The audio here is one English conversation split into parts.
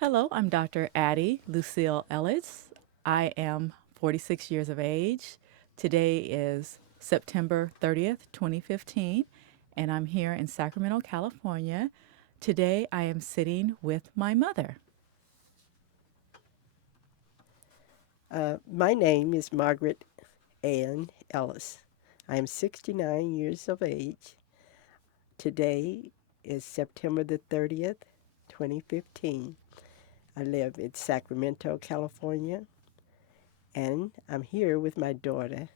Hello, I'm Dr. Addie Lucille Ellis. I am 46 years of age. Today is September 30th, 2015, and I'm here in Sacramento, California. Today I am sitting with my mother. My name is Margaret Ann Ellis. I am 69 years of age. Today is September the 30th, 2015. I live in Sacramento, California, and I'm here with my daughter,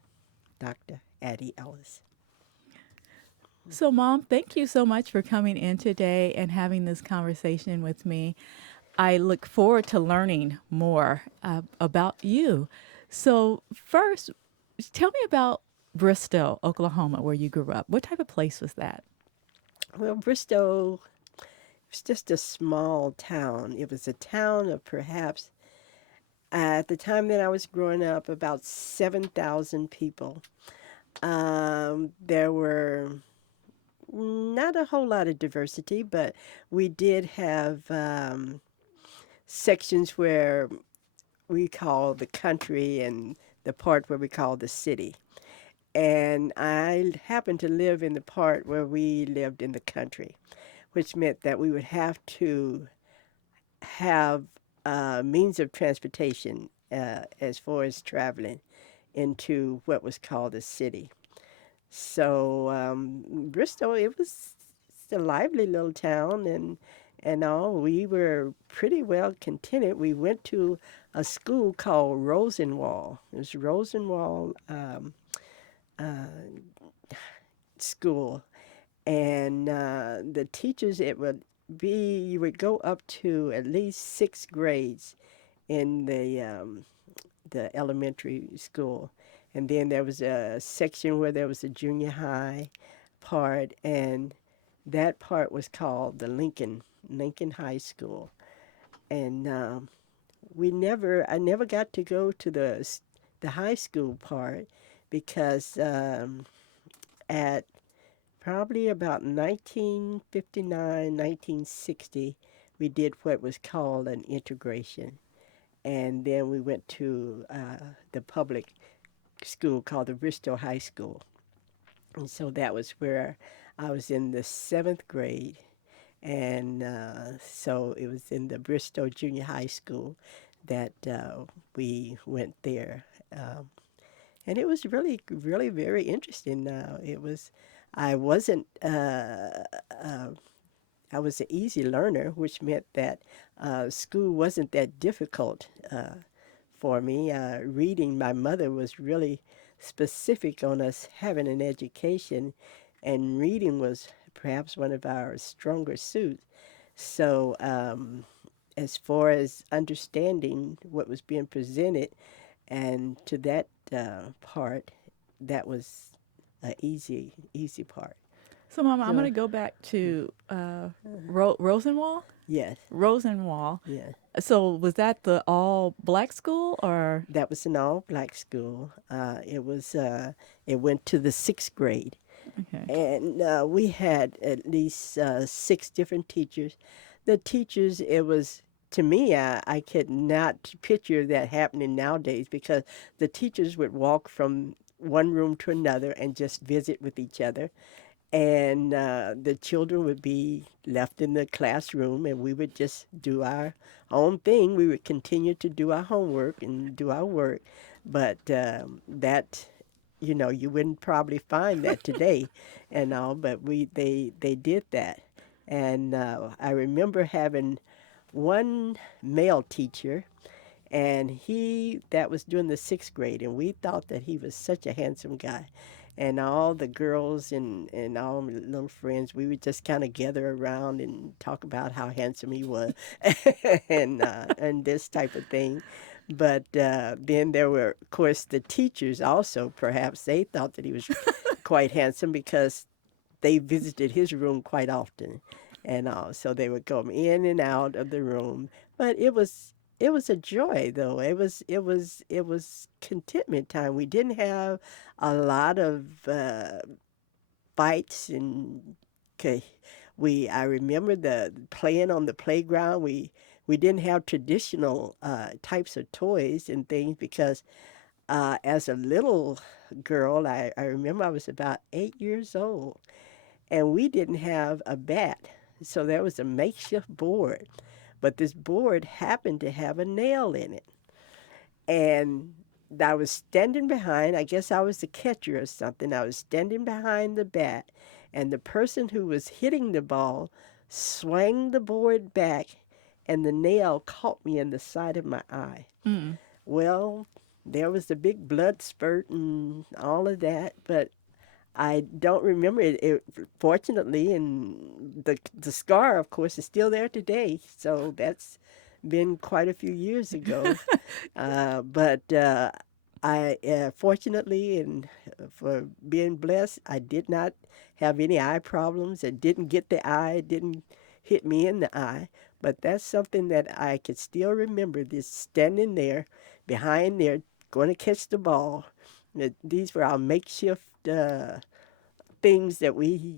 Dr. Addie Ellis. So, Mom, thank you so much for coming in today and having this conversation with me. I look forward to learning more about you. So, first, tell me about Bristow, Oklahoma, where you grew up. What type of place was that? Well, Bristow was just a small town. It was a town of perhaps, at the time that I was growing up, about 7,000 people. There were not a whole lot of diversity, but we did have sections where we call the country and the part where we call the city. And I happened to live in the part where we lived in the country, which meant that we would have to have means of transportation as far as traveling into what was called a city. So Bristol, it was a lively little town, and all. We were pretty well contented. We went to a school called Rosenwall. It was Rosenwall School, and the teachers, it would be, you would go up to at least sixth grades in the elementary school. And then there was a section where there was a junior high part, and that part was called the Lincoln High School. And I never got to go to the high school part because at probably about 1959, 1960, we did what was called an integration. And then we went to the public school called the Bristow High School. And so that was where I was in the seventh grade. And so it was in the Bristow Junior High School that we went there. And it was really, really very interesting. I wasn't, I was an easy learner, which meant that school wasn't that difficult for me. Reading, my mother was really specific on us having an education, and reading was perhaps one of our stronger suits. So, as far as understanding what was being presented, and to that part, that was an easy part. So, Mama, I'm going So, to go back mm, to uh, Rosenwall. yes, Rosenwall. yeah. So, was that the all black school or? That was an all black school. It went to the sixth grade, Okay. and we had at least six different teachers. The teachers, it was, to me, I could not picture that happening nowadays because the teachers would walk from one room to another and just visit with each other, and the children would be left in the classroom, and we would just do our own thing. We would continue to do our homework and do our work, but that, you wouldn't probably find that today and all, but they did that. And I remember having one male teacher, and he that was doing the sixth grade, and we thought that he was such a handsome guy. And all the girls and all my little friends, we would just kind of gather around and talk about how handsome he was, and this type of thing. But then there were, of course, the teachers also. Perhaps they thought that he was quite handsome because they visited his room quite often, and all. So they would come in and out of the room. But it was a joy, though. It was contentment time. We didn't have a lot of fights, and okay, I remember the playing on the playground. We we didn't have traditional types of toys and things because as a little girl, I remember I was about 8 years old, and we didn't have a bat. So there was a makeshift board, but this board happened to have a nail in it. And I was standing behind, I guess I was the catcher or something. I was standing behind the bat, and the person who was hitting the ball swung the board back, and the nail caught me in the side of my eye. Mm. Well, there was the big blood spurt and all of that, but I don't remember it. Fortunately, and the scar, of course, is still there today. So that's been quite a few years ago. But I fortunately and for being blessed, I did not have any eye problems. It didn't get the eye. It didn't hit me in the eye. But that's something that I could still remember. This standing there, behind there, going to catch the ball. These were our makeshift things that we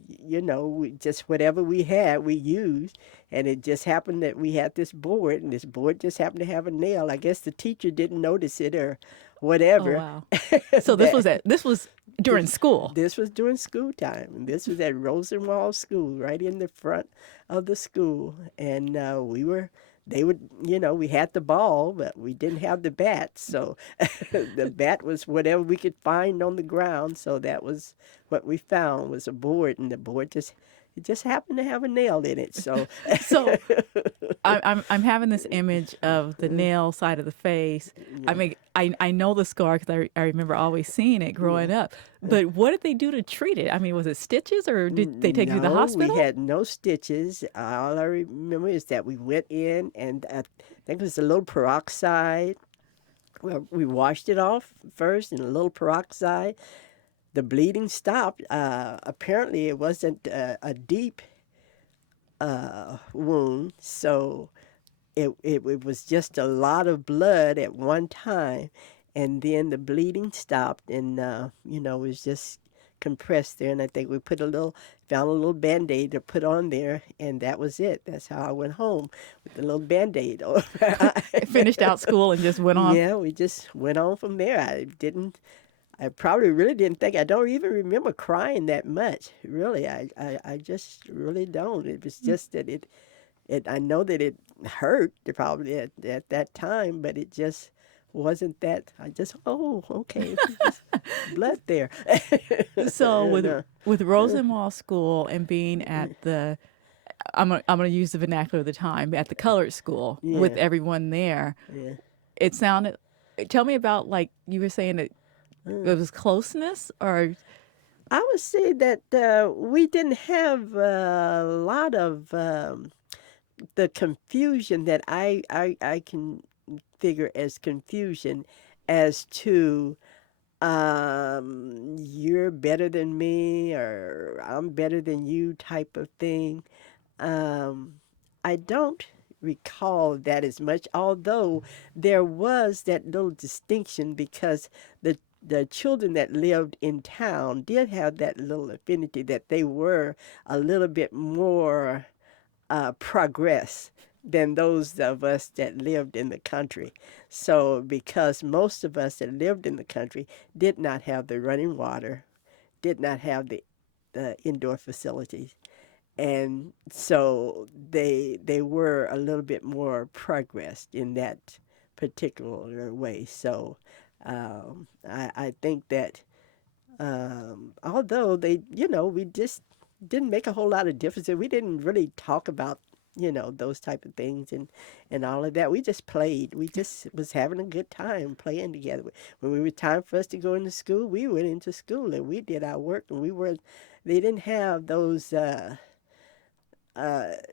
just whatever we had, we used. And it just happened that we had this board, and this board just happened to have a nail. I guess the teacher didn't notice it or Oh whatever. wow. So this was during school. This was during school time. And this was at Rosenwald School, right in the front of the school. And we had the ball, but we didn't have the bat. So the bat was whatever we could find on the ground. So that was what we found was a board, and the board it just happened to have a nail in it. So So I'm having this image of the nail side of the face. I mean, I know the scar because I remember always seeing it growing up. But what did they do to treat it? I mean, was it stitches or did they take you to the No, we hospital? had no stitches. All I remember is that we went in, and I think it was a little peroxide. Well, we washed it off first in a little peroxide. The bleeding stopped. Apparently, it wasn't a deep wound, so it was just a lot of blood at one time, and then the bleeding stopped, and it was just compressed there. And I think we found a little band-aid to put on there, and that was it. That's how I went home with the little band-aid over my eye. Finished out school and just went on. Yeah, we just went on from there. I probably really didn't think. I don't even remember crying that much. Really, I just really don't. It was just that I know that it hurt probably at that time, but it just wasn't that. I just, oh, okay, just blood there. So And, with Rosenwald School and being at the I'm gonna use the vernacular of the time at the colored school with yeah, everyone there. yeah. It sounded. Tell me about like you were saying that it was closeness or I would say that we didn't have a lot of the confusion that I can figure as confusion as to you're better than me or I'm better than you type of thing. Um, I don't recall that as much, although there was that little distinction because the children that lived in town did have that little affinity that they were a little bit more progress than those of us that lived in the country. So, because most of us that lived in the country did not have the running water, did not have the indoor facilities, and so they were a little bit more progressed in that particular way. So, I think that although we just didn't make a whole lot of difference. We didn't really talk about, those type of things and all of that. We just played. We just was having a good time playing together. When it was time for us to go into school, we went into school and we did our work. And they didn't have those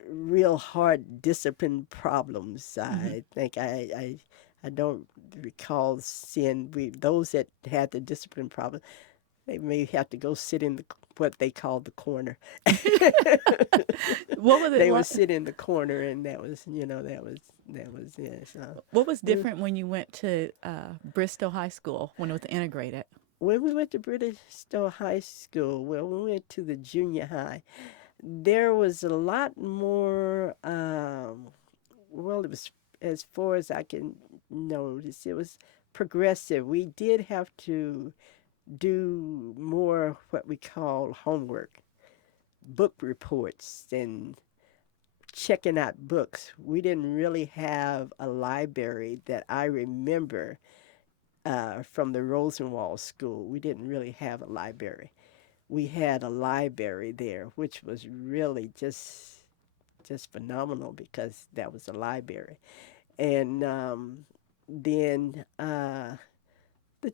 real hard discipline problems. mhm. I think I don't recall seeing those that had the discipline problem. They may have to go sit in what they called the corner. What was it They would like? sit in the corner, and that was yeah. So What was it was, different when you went to Bristow High School when it was integrated? when we went to Bristow High School, well, when we went to the junior high, there was a lot more well, it was as far as I can notice, it was progressive. We did have to do more what we call homework, book reports, and checking out books. We didn't really have a library that I remember from the Rosenwald School. We didn't really have a library. We had a library there, which was really just phenomenal because that was a library. And then the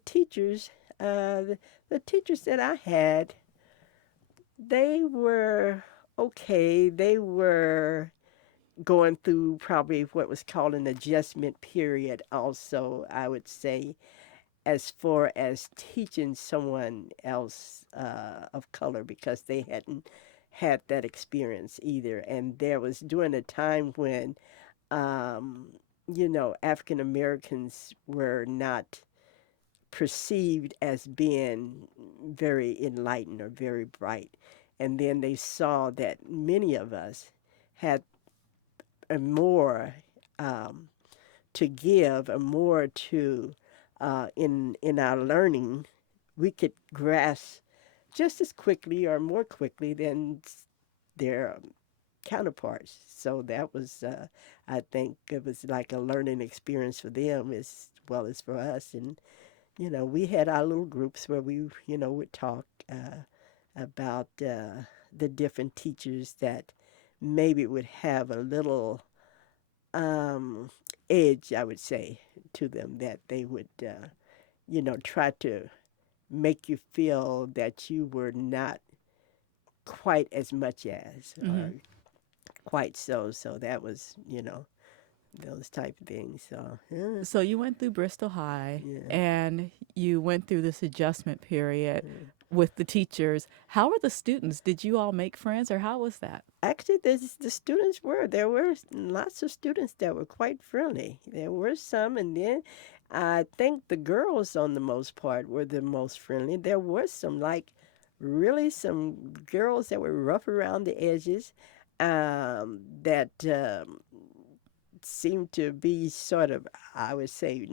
teachers, the teachers that I had, they were okay. They were going through probably what was called an adjustment period, also, I would say, as far as teaching someone else of color because they hadn't had that experience either. And there was during a time when, um, African Americans were not perceived as being very enlightened or very bright. And then they saw that many of us had a more um, to give, a more to in our learning, we could grasp just as quickly or more quickly than their counterparts. So that was, I think, it was like a learning experience for them as well as for us. And we had our little groups where we, would talk about the different teachers that maybe would have a little um, edge, I would say, to them that they would, try to make you feel that you were not quite as much as, Hmm. or quite so. So that was, those type of things. So, yeah, So you went through Bristol High yeah, and you went through this adjustment period yeah. with the teachers. How were the students? Did you all make friends or how was that? Actually, the students there were lots of students that were quite friendly. There were some, and then I think the girls, on the most part, were the most friendly. There were some, like, really some girls that were rough around the edges, that seemed to be sort of, I would say,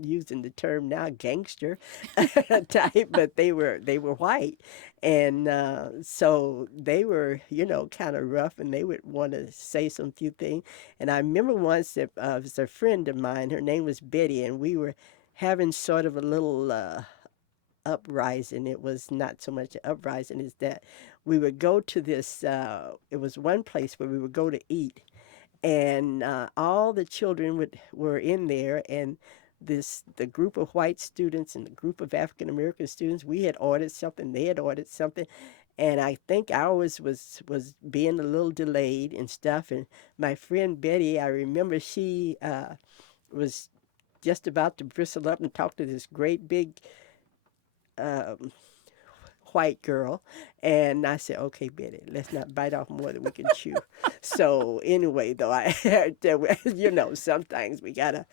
using the term now, gangster type, but they were white, and so they were, kind of rough, and they would want to say some few things. And I remember once that it was a friend of mine. Her name was Betty, and we were having sort of a little uprising. It was not so much an uprising as that we would go to this. It was one place where we would go to eat, and all the children were in there, and the group of white students and the group of African American students, we had ordered something, they had ordered something, and I think ours was being a little delayed and stuff. And my friend Betty, I remember she was just about to bristle up and talk to this great big um, white girl. And I said, okay, Betty, let's not bite off more than we can chew. So anyway, though, I had to, some things we gotta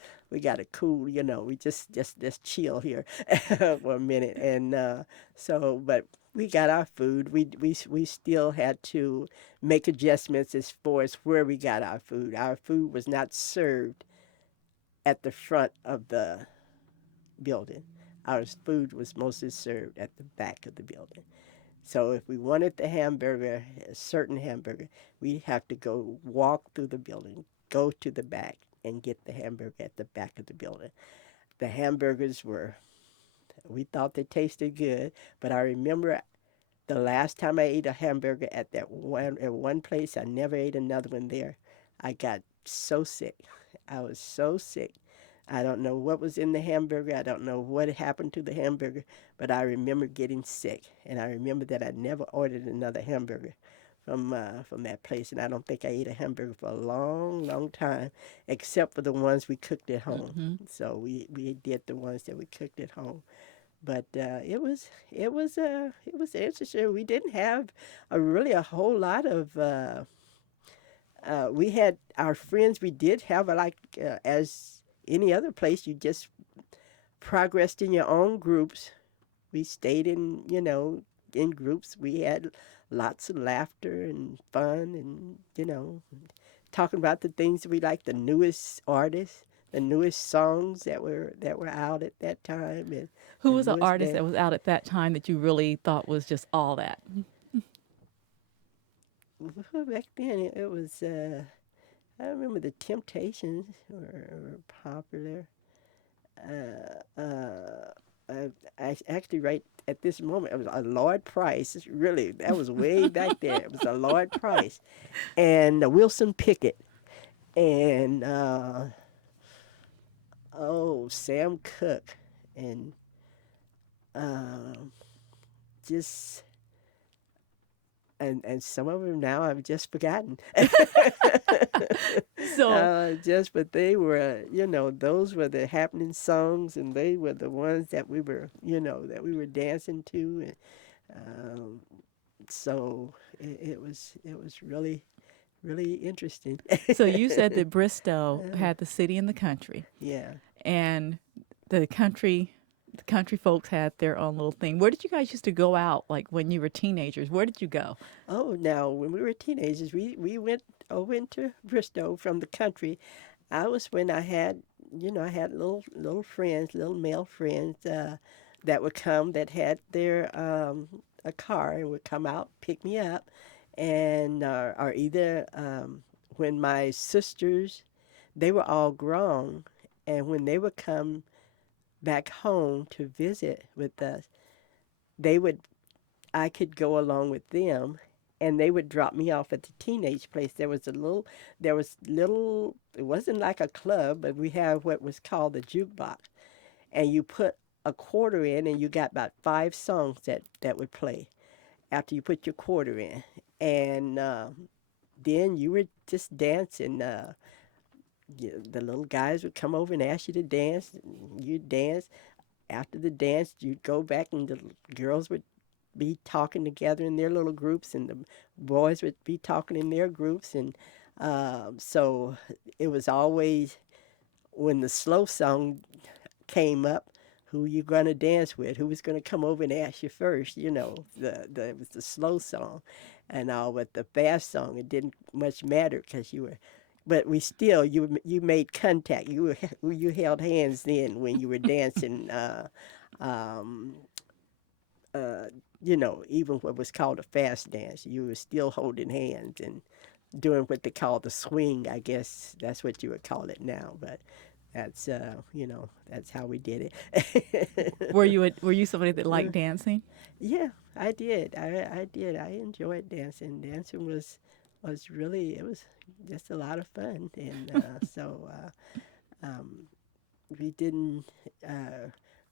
cool, we just chill here for a minute. And so, but we got our food. We still had to make adjustments as far as where we got our food. Our food was not served at the front of the building. Our food was mostly served at the back of the building. So if we wanted the hamburger, a certain hamburger, we'd have to go walk through the building, go to the back, and get the hamburger at the back of the building. The hamburgers we thought they tasted good, but I remember the last time I ate a hamburger at one place, I never ate another one there. I got so sick. I was so sick. I don't know what was in the hamburger. I don't know what happened to the hamburger, but I remember getting sick, and I remember that I never ordered another hamburger from that place, and I don't think I ate a hamburger for a long, long time, except for the ones we cooked at home. Hmm. So we did the ones that we cooked at home, but it was interesting. We didn't have really a whole lot of. We had our friends. We did have as any other place. You just progressed in your own groups. We stayed in groups. We had lots of laughter and fun, and talking about the things we like, the newest artists, the newest songs that were out at that time, and Who the was an newest artist band. that was out at that time that you really thought was just all that? Well, back then it was. I remember the Temptations were popular. I actually right at this moment it was a Lloyd Price. Really, that was way back there. It was a Lloyd Price and Wilson Pickett and Sam Cooke and um, just and some of them now I've just forgotten. So, Just but they were those were the happening songs and they were the ones that we were that we were dancing to and um, so it was really interesting. so you said that Bristow Uh, had the city and the country, yeah. and the country, the country folks had their own little thing. Where did you guys used to go out, like when you were teenagers? Where did you go? Oh, now when we were teenagers, we went over into Bristow from the country. I was when I had little friends, little male friends that would come that had their a car and would come out pick me up, and or either when my sisters, they were all grown, and when they would come back home to visit with us, they would I could go along with them and they would drop me off at the teenage place. There was little, it wasn't like a club, but we have what was called the jukebox. And you put a quarter in and you got about 5 songs that would play after you put your quarter in. And then you were just dancing. The little guys would come over and ask you to dance. You'd dance. After the dance, you'd go back and the girls would be talking together in their little groups, and the boys would be talking in their groups, and so it was always when the slow song came up, who you gonna dance with? Who was gonna come over and ask you first? The it was the slow song, and all. But the fast song, it didn't much matter because you were. But we still you made contact. You held hands then when you were dancing. Um, uh, even what was called a fast dance, you were still holding hands and doing what they call the swing. I guess that's what you would call it now, but that's how we did it. Were you somebody that liked dancing? Yeah, I did. I did. I enjoyed dancing. Dancing was really it was just a lot of fun, and um, we didn't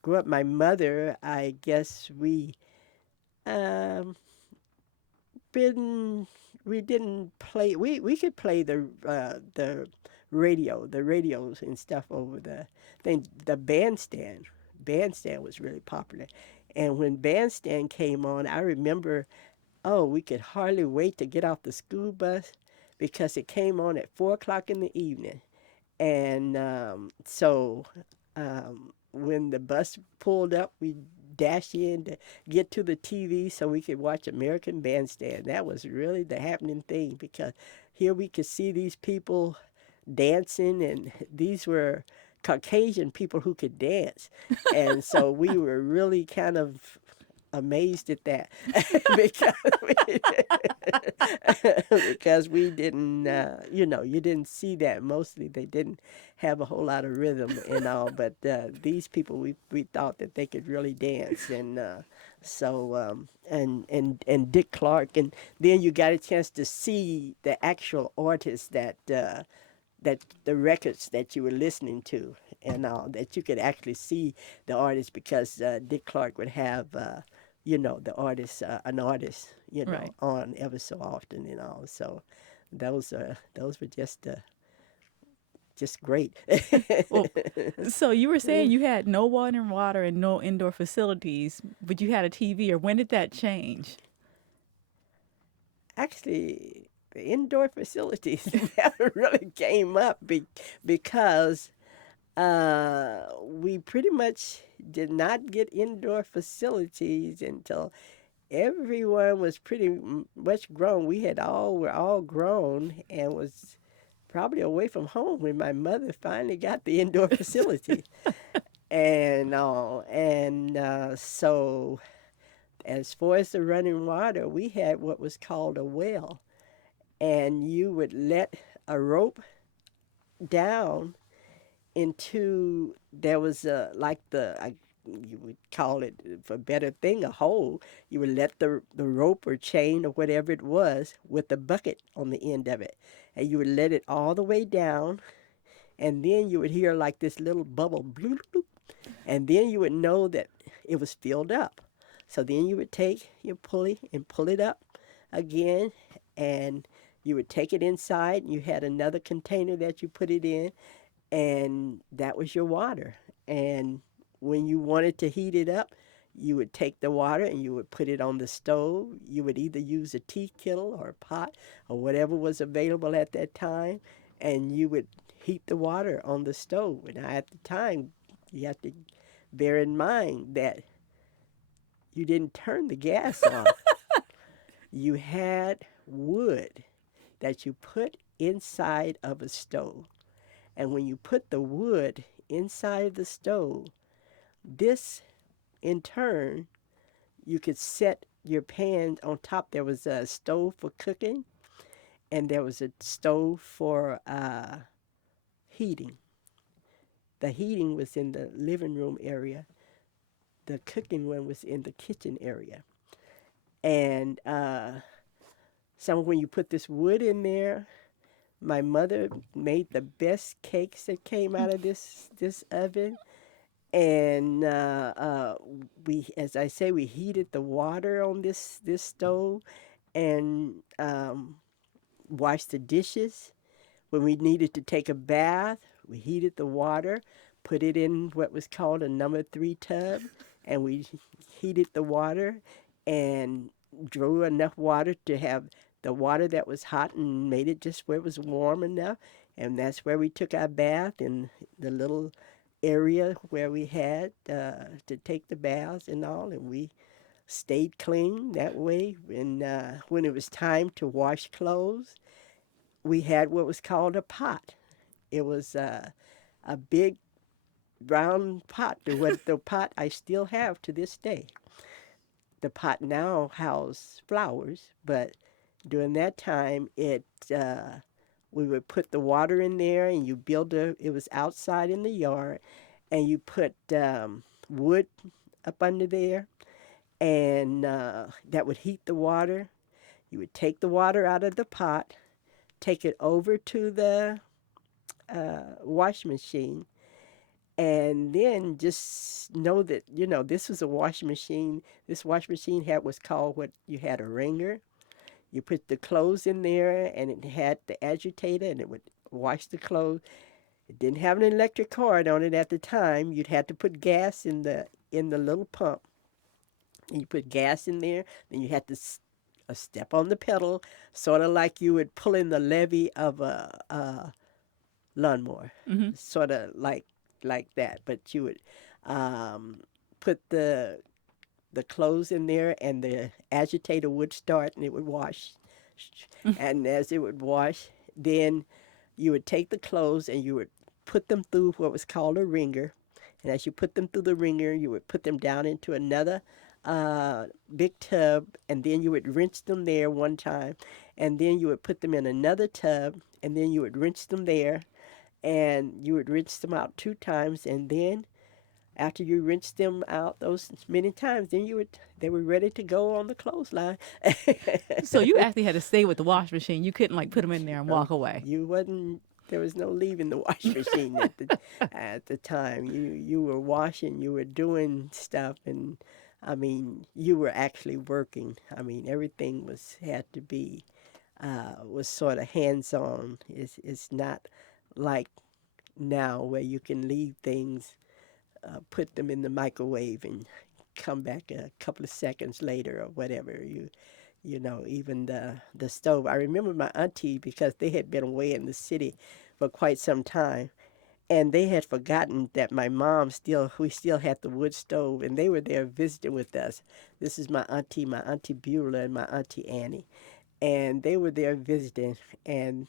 grow up. My mother, I guess um, been we didn't play. We could play the the radios and stuff over the thing. The bandstand, bandstand was really popular, and when bandstand came on, I remember. Oh, we could hardly wait to get off the school bus because it came on at 4 o'clock in the evening, and when the bus pulled up, we dashed in to get to the TV so we could watch American Bandstand. That was really the happening thing because here we could see these people dancing, and these were Caucasian people who could dance. And so we were really kind of amazed at that because because we didn't you didn't see that. Mostly they didn't have a whole lot of rhythm and all, but these people we thought that they could really dance, and and Dick Clark, and then you got a chance to see the actual artists that the records that you were listening to and all, that you could actually see the artist because Dick Clark would have the artist, an artist, Right. on ever so often and all. So those were just great. Well, so you were saying you had no water and no indoor facilities, but you had a TV, or when did that change? Actually, the indoor facilities never really came up because we pretty much did not get indoor facilities until everyone was pretty much grown. We had all were all grown and was probably away from home when my mother finally got the indoor facility. So as far as the running water, we had what was called a well, and you would let a rope down into there was a like the you would call it for a better thing a hole. You would let the rope or chain or whatever it was with a bucket on the end of it, and you would let it all the way down, and then you would hear like this little bubble bloop, bloop, and then you would know that it was filled up. So then you would take your pulley and pull it up again, and you would take it inside, and you had another container that you put it in, and that was your water. And when you wanted to heat it up, you would take the water and you would put it on the stove. You would either use a tea kettle or a pot or whatever was available at that time, and you would heat the water on the stove. And at the time, you have to bear in mind that you didn't turn the gas on. You had wood that you put inside of a stove. And when you put the wood inside the stove, this in turn, you could set your pans on top. There was a stove for cooking, and there was a stove for heating. The heating was in the living room area. The cooking one was in the kitchen area. And so when you put this wood in there, my mother made the best cakes that came out of this oven. And we, as I say, we heated the water on this stove, and washed the dishes. When we needed to take a bath, we heated the water, put it in what was called a number 3 tub, and we heated the water and drew enough water to have the water that was hot and made it just where it was warm enough. And that's where we took our bath, in the little area where we had to take the baths and all. And we stayed clean that way. And when it was time to wash clothes, we had what was called a pot. It was a big round pot. The pot I still have to this day. The pot now houses flowers, but during that time, we would put the water in there, and you build it was outside in the yard, and you put wood up under there, and that would heat the water. You would take the water out of the pot, take it over to the wash machine, and then just know that this was a washing machine. This wash machine had what's called what you had a wringer. You put the clothes in there, and it had the agitator, and it would wash the clothes. It didn't have an electric cord on it at the time. You'd have to put gas in the little pump, and you put gas in there. Then you had to step on the pedal, sort of like you would pull in the levee of a lawnmower, Mm-hmm. sort of like that. But you would put the clothes in there, and the agitator would start, and it would wash. And as it would wash, then you would take the clothes and you would put them through what was called a wringer. And as you put them through the wringer, you would put them down into another big tub, and then you would rinse them there one time, and then you would put them in another tub, and then you would rinse them there, and you would rinse them out 2 times, and then after you rinsed them out those many times, then they were ready to go on the clothesline. So you actually had to stay with the wash machine. You couldn't like put them in there and No, walk away. you wasn't. There was no leaving the wash machine at the time. You were washing. You were doing stuff, and I mean, you were actually working. I mean, everything had to be was sort of hands on. It's not like now where you can leave things, put them in the microwave, and come back a couple of seconds later or whatever. Even the stove. I remember my auntie, because they had been away in the city for quite some time, and they had forgotten that we still had the wood stove, and they were there visiting with us. This is my auntie Beulah, and my auntie Annie, and they were there visiting, and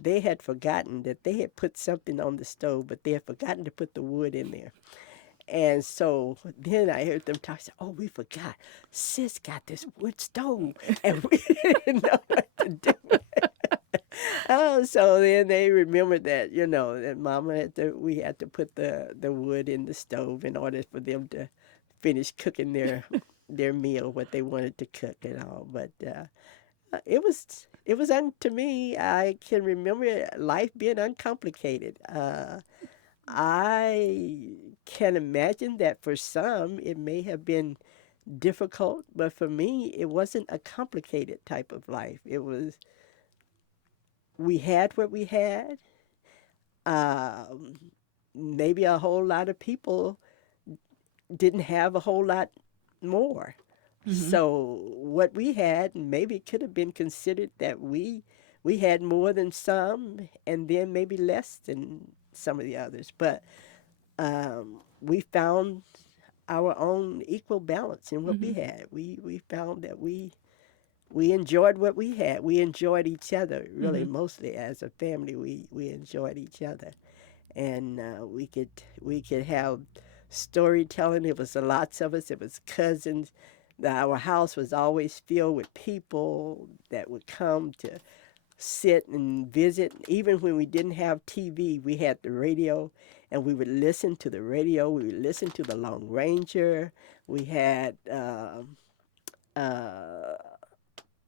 they had forgotten that they had put something on the stove, but they had forgotten to put the wood in there. And so then I heard them talk. Say, "Oh, we forgot. Sis got this wood stove, and we didn't know what to do." Oh, so then they remembered that, that Mama we had to put the wood in the stove in order for them to finish cooking their meal, what they wanted to cook and all. But to me, I can remember life being uncomplicated. I can imagine that for some it may have been difficult, but for me it wasn't a complicated type of life. It was, we had what we had. Um, Maybe a whole lot of people didn't have a whole lot more. Mm-hmm. So what we had maybe could have been considered that we had more than some, and then maybe less than some of the others. But we found our own equal balance in what we Mm-hmm. had. We found that we enjoyed what we had. We enjoyed each other, really, Mm-hmm. mostly as a family. We enjoyed each other, and we could have storytelling. It was lots of us. It was cousins. Our house was always filled with people that would come to sit and visit. Even when we didn't have TV, we had the radio, and we would listen to the radio. We would listen to the Long Ranger. We had uh,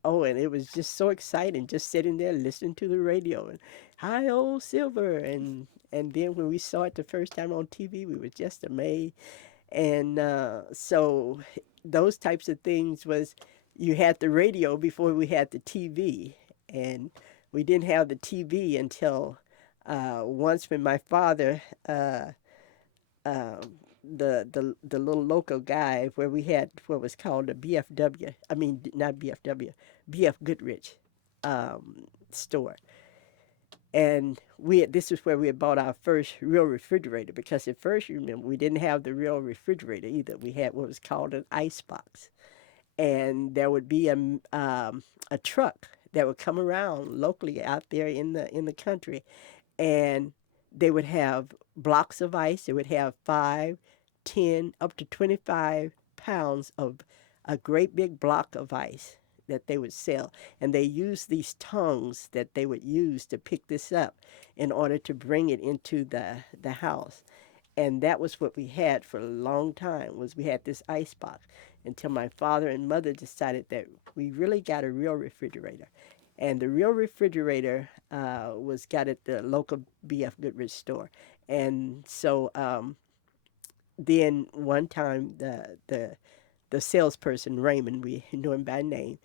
oh, and it was just so exciting, just sitting there listening to the radio and "Hi, old Silver," and then when we saw it the first time on TV, we were just amazed. And so those types of things was, you had the radio before we had the TV, and we didn't have the TV until once when my father, um, the little local guy where we had what was called a BFW. I mean, not BFW, BF Goodrich store. And this is where we had bought our first real refrigerator, because at first, you remember, we didn't have the real refrigerator either. We had what was called an Icebox, and there would be a truck that would come around locally out there in the country, and they would have blocks of ice. They would have 5, 10, up to 25 pounds of a great big block of ice that they would sell. And they used these tongues that they would use to pick this up in order to bring it into the house. And that was what we had for a long time, was we had this ice box, until my father and mother decided that we really got a real refrigerator. And the real refrigerator was got at the local BF Goodrich store. And so then one time the salesperson, Raymond, we knew him by name,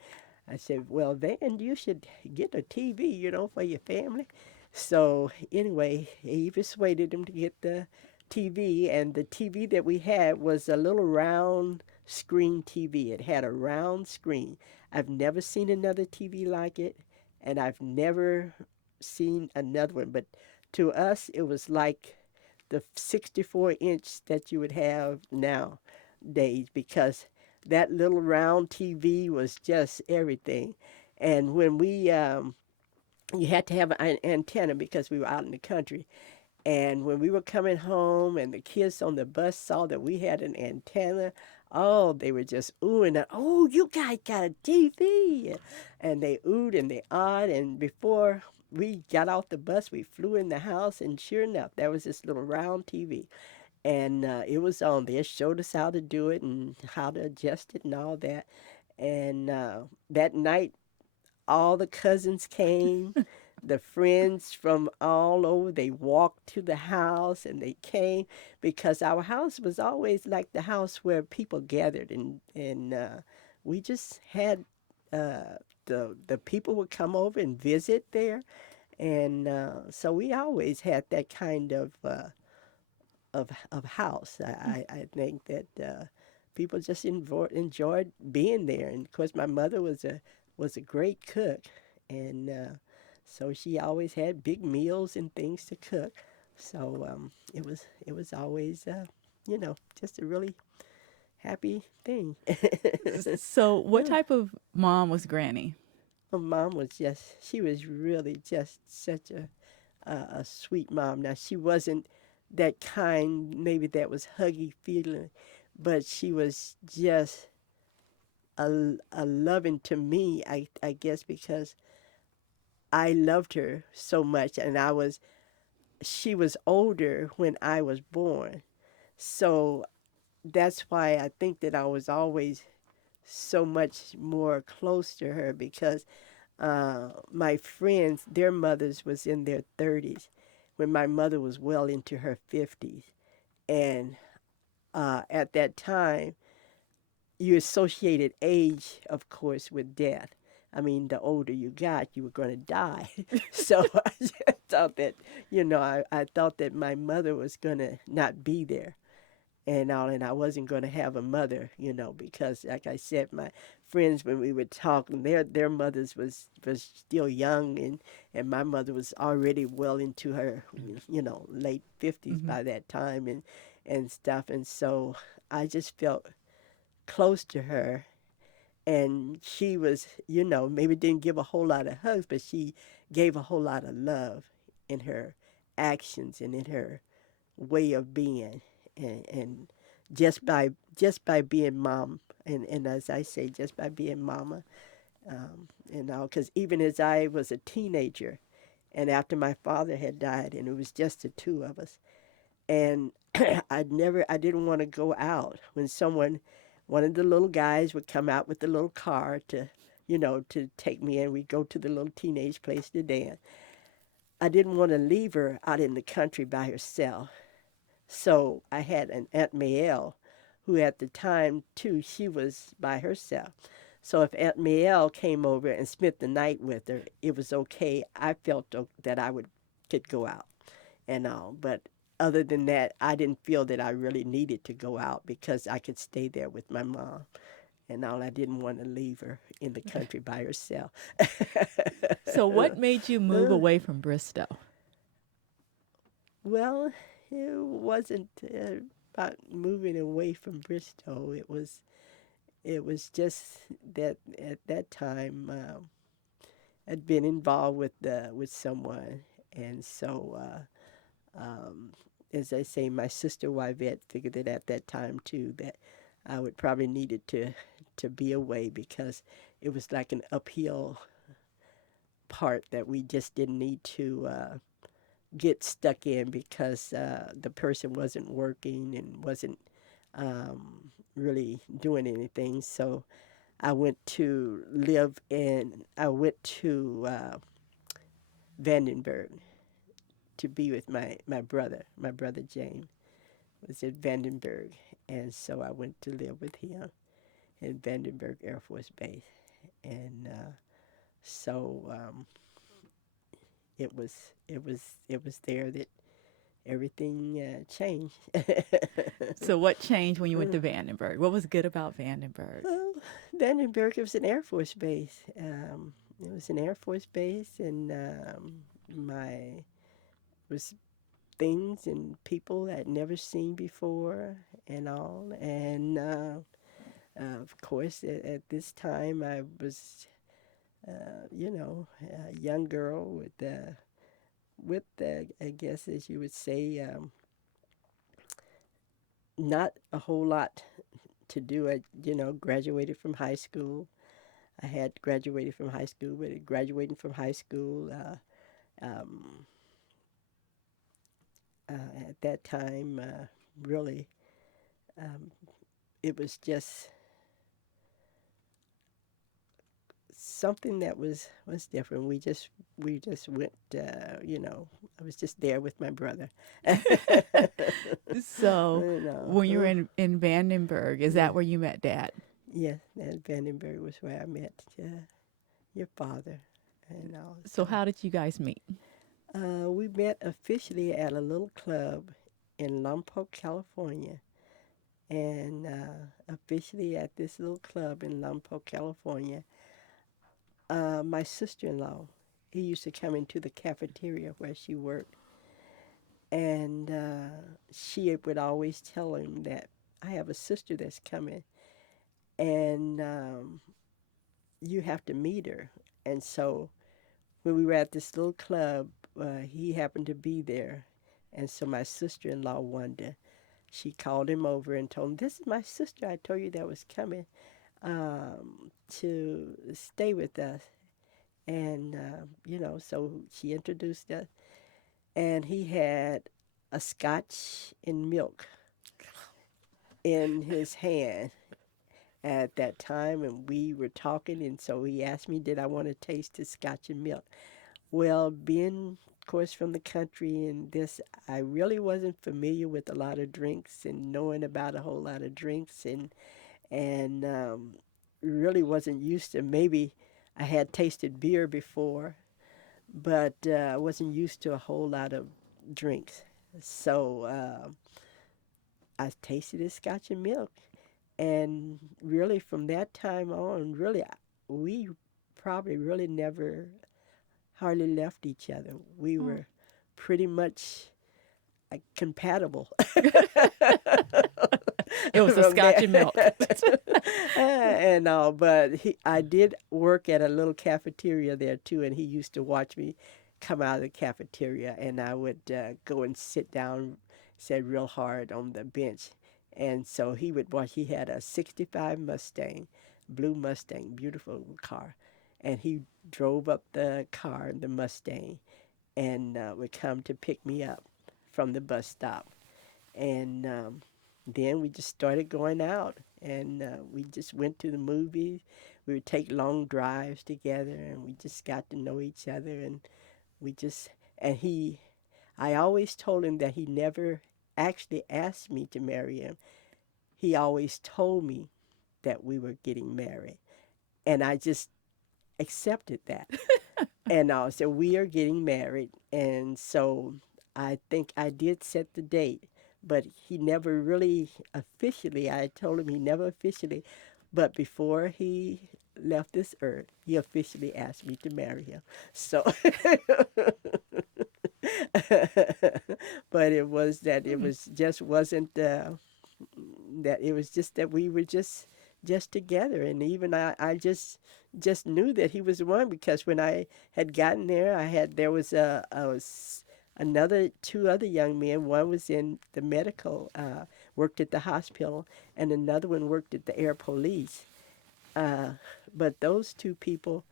I said, "Well, then you should get a TV, for your family." So anyway, he persuaded him to get the TV, and the TV that we had was a little round screen TV. It had a round screen. I've never seen another TV like it, and I've never seen another one. But to us, it was like the 64-inch that you would have nowadays, because that little round TV was just everything. And when you had to have an antenna because we were out in the country. And when we were coming home and the kids on the bus saw that we had an antenna, oh, they were just oohing, and, "Oh, you guys got a TV." And they oohed and they awed. And before we got off the bus, we flew in the house, and sure enough, there was this little round TV. And it was on there, showed us how to do it and how to adjust it and all that. And that night, all the cousins came, the friends from all over. They walked to the house and they came, because our house was always like the house where people gathered, and we just had the people would come over and visit there, and so we always had that kind of house. I think that people just enjoyed being there, and of course my mother was a great cook, and so she always had big meals and things to cook. So it was always just a really happy thing. So, what Yeah. type of mom was Granny? My mom was just, she was really just such a sweet mom. Now, she wasn't that kind, maybe that was huggy feeling, but she was just a loving to me, I guess, because I loved her so much. And she was older when I was born. So that's why I think that I was always so much more close to her because my friends, their mothers was in their 30s when my mother was well into her 50s. And at that time, you associated age, of course, with death. I mean, the older you got, you were going to die. So I just thought that, I thought that my mother was going to not be there and all, and I wasn't going to have a mother, because like I said, my friends when we were talking, their mothers was still young, and my mother was already well into her, late 50s Mm-hmm. by that time, and stuff, and so I just felt close to her, and she was, maybe didn't give a whole lot of hugs, but she gave a whole lot of love in her actions and in her way of being, and just by being mom, and as I say, just by being mama, because even as I was a teenager, and after my father had died, and it was just the two of us, and I didn't want to go out when one of the little guys would come out with the little car to take me in. We'd go to the little teenage place to dance. I didn't want to leave her out in the country by herself. So I had an Aunt Mael, who at the time too, she was by herself. So if Aunt Mael came over and spent the night with her, it was okay. I felt that I could go out and all. But other than that, I didn't feel that I really needed to go out because I could stay there with my mom and all. I didn't want to leave her in the country by herself. So, what made you move away from Bristow? Well, it wasn't about moving away from Bristow. It was just that at that time I'd been involved with someone, and so as I say, my sister Yvette figured it at that time too that I would probably needed to be away because it was like an uphill part that we just didn't need to get stuck in because the person wasn't working and wasn't really doing anything. So I went to Vandenberg to be with my brother James was at Vandenberg. And so I went to live with him at Vandenberg Air Force Base. And so it was there that everything changed. So, what changed when you went to Vandenberg? What was good about Vandenberg? Well, Vandenberg, it was an Air Force base. It was an Air Force base, and my was things and people I'd never seen before, and all. And of course, at this time, I was, a young girl with I guess, as you would say, not a whole lot to do. I, graduated from high school. I had graduated from high school, but graduating from high school, um, at that time, really, um, it was just something that was different. We just went. I was just there with my brother. So, You know, when you were in Vandenberg, is yeah, that where you met Dad? yeah. That Vandenberg was where I met your father, and all. So, how did you guys meet? We met officially at a little club in Lompoc, California, and officially at this little club in Lompoc, California. My sister-in-law, he used to come into the cafeteria where she worked, and she would always tell him that I have a sister that's coming, and you have to meet her. And so when we were at this little club, he happened to be there. And so my sister-in-law, Wanda, she called him over and told him, "This is my sister. I told you that was coming to stay with us." And, so she introduced us. And he had a scotch and milk in his hand at that time. And we were talking. And so he asked me, did I want to taste his scotch and milk? Well, being, of course, from the country and this, I really wasn't familiar with a lot of drinks and knowing about a whole lot of drinks, and really wasn't used to. Maybe I had tasted beer before, but I wasn't used to a whole lot of drinks. So I tasted his scotch and milk, and really from that time on, really, we probably really never hardly left each other. We Oh. were pretty much compatible It was a from scotch there. and milk. And all, but I did work at a little cafeteria there too, and he used to watch me come out of the cafeteria, and I would go and sit down, said real hard on the bench, and so he would watch. He had a '65 Mustang, blue Mustang, beautiful car, and he drove up the car, the Mustang, and would come to pick me up from the bus stop. And then we just started going out, and we just went to the movies. We would take long drives together, and we just got to know each other. And we just, and I always told him that he never actually asked me to marry him. He always told me that we were getting married. And I just accepted that. And so we are getting married. And so I think I did set the date, but he never really officially, I told him he never officially, but before he left this earth, he officially asked me to marry him. So, but it was that it Hmm. was just wasn't that it was just that we were just together, and even I just knew that he was the one, because when I had gotten there, there was another two other young men. One was in the medical, worked at the hospital, and another one worked at the air police. uh, but those two people,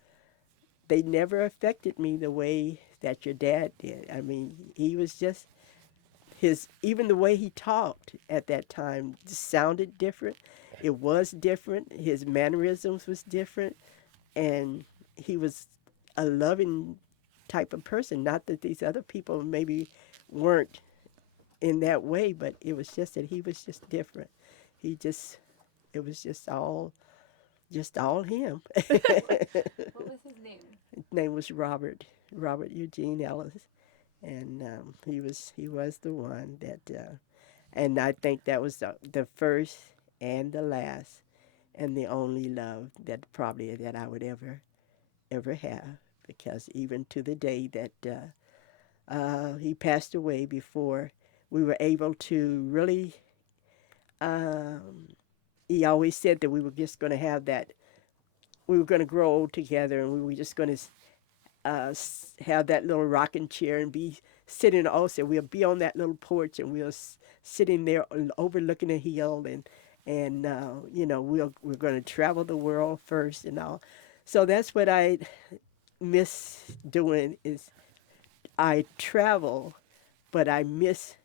they never affected me the way that your dad did. I mean, he was just his, even the way he talked at that time just sounded different. It was different. His mannerisms was different, and he was a loving type of person. Not that these other people maybe weren't in that way, but it was just that he was just different. He just, it was just all him. What was his name? His name was Robert Eugene Ellis, and he was the one that, and I think that was the first and the last and the only love that probably that I would ever have, because even to the day that he passed away, before we were able to really, um, he always said that we were just going to have that, we were going to grow old together, and we were just going to have that little rocking chair and be sitting. Also, we'll be on that little porch, and we'll sitting there overlooking the hill, and we're going to travel the world first and all. So that's what I miss doing, is I travel, but I miss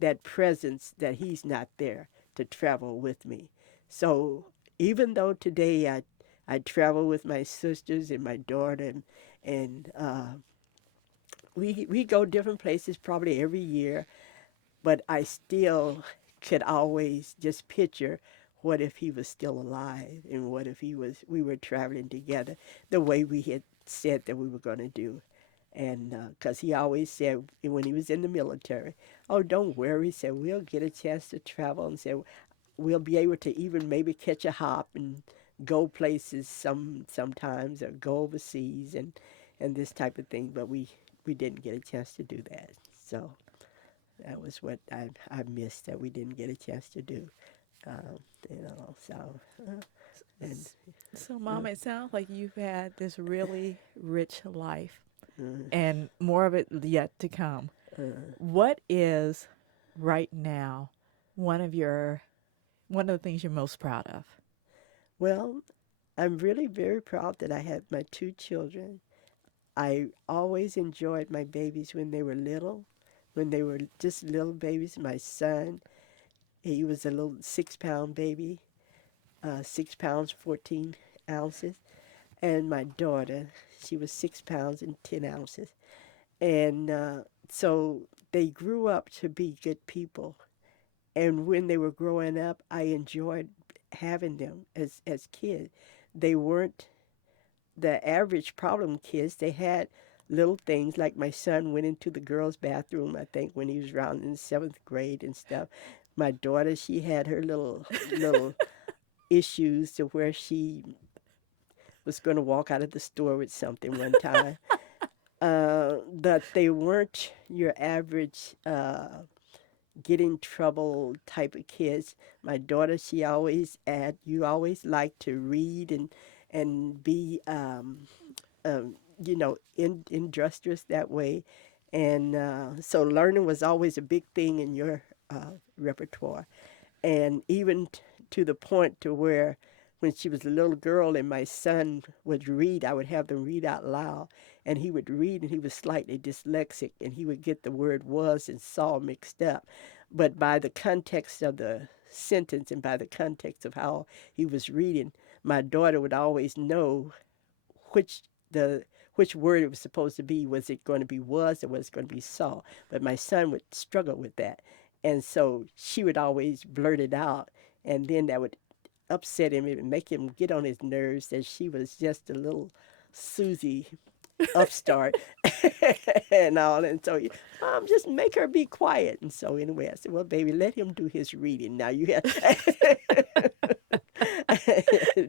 that presence, that he's not there to travel with me. So even though today I travel with my sisters and my daughter, and we go different places probably every year, but I still could always just picture, what if he was still alive, and what if we were traveling together the way we had said that we were going to do. And because he always said when he was in the military, "Oh, don't worry," he said, "we'll get a chance to travel," and said, "we'll be able to even maybe catch a hop and go places sometimes, or go overseas, and this type of thing." But we didn't get a chance to do that. So that was what I missed, that we didn't get a chance to do. Um, so And So, Mom, it sounds like you've had this really rich life uh, and more of it yet to come. What is right now one of your one of the things you're most proud of? well, I'm really very proud that I had my two children. I always enjoyed my babies when they were little, when they were just little babies. My son, he was a little 6 pound baby, 6 pounds, 14 ounces. And my daughter, she was 6 pounds and 10 ounces. And so they grew up to be good people. And when they were growing up, I enjoyed having them as kids. They weren't the average problem kids. They had little things like my son went into the girls' bathroom, I think, when he was around in 7th grade and stuff. My daughter, she had her little issues to where she was going to walk out of the store with something one time. That they weren't your average get in trouble type of kids. My daughter, she always you always like to read and be industrious that way. And so learning was always a big thing in your repertoire. And even to the point to where when she was a little girl and my son would read, I would have them read out loud. And he would read and he was slightly dyslexic and he would get the word was and saw mixed up. But by the context of the sentence and by the context of how he was reading, my daughter would always know which the which word it was supposed to be. Was it going to be was or was it going to be saw? But my son would struggle with that. And so she would always blurt it out. And then that would upset him and make him get on his nerves that she was just a little Susie upstart and all. And so, Mom, just make her be quiet. And so, anyway, I said, well, baby, let him do his reading. Now you have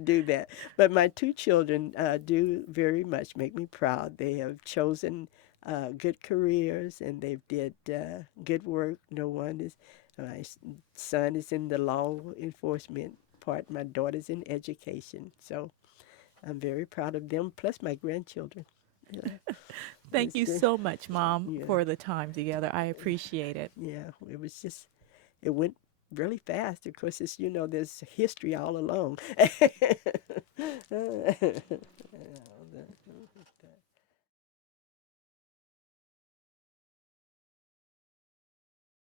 do that. But my two children do very much make me proud. They have chosen good careers and they've did good work. No one is, my son is in the law enforcement part. My daughter's in education. So I'm very proud of them, plus my grandchildren. Yeah, Thank it's you the, so much, Mom, yeah, for the time together. I appreciate it. yeah. It was just, it went really fast. Of course, it's, there's history all along.